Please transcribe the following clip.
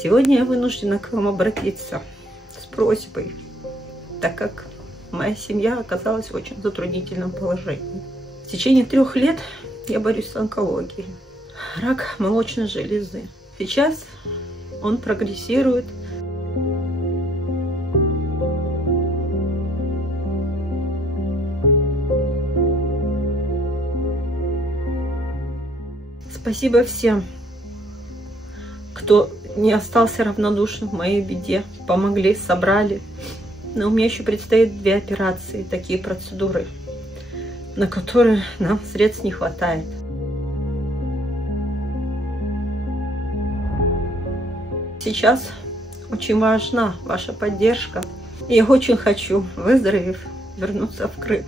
Сегодня я вынуждена к вам обратиться с просьбой, так как моя семья оказалась в очень затруднительном положении. В течение 3 лет я борюсь с онкологией. Рак молочной железы. Сейчас он прогрессирует. Спасибо всем, кто не остался равнодушным в моей беде, помогли, собрали. Но у меня еще предстоит 2 операции, такие процедуры, на которые нам средств не хватает. Сейчас очень важна ваша поддержка. Я очень хочу, выздоровев, вернуться в Крым.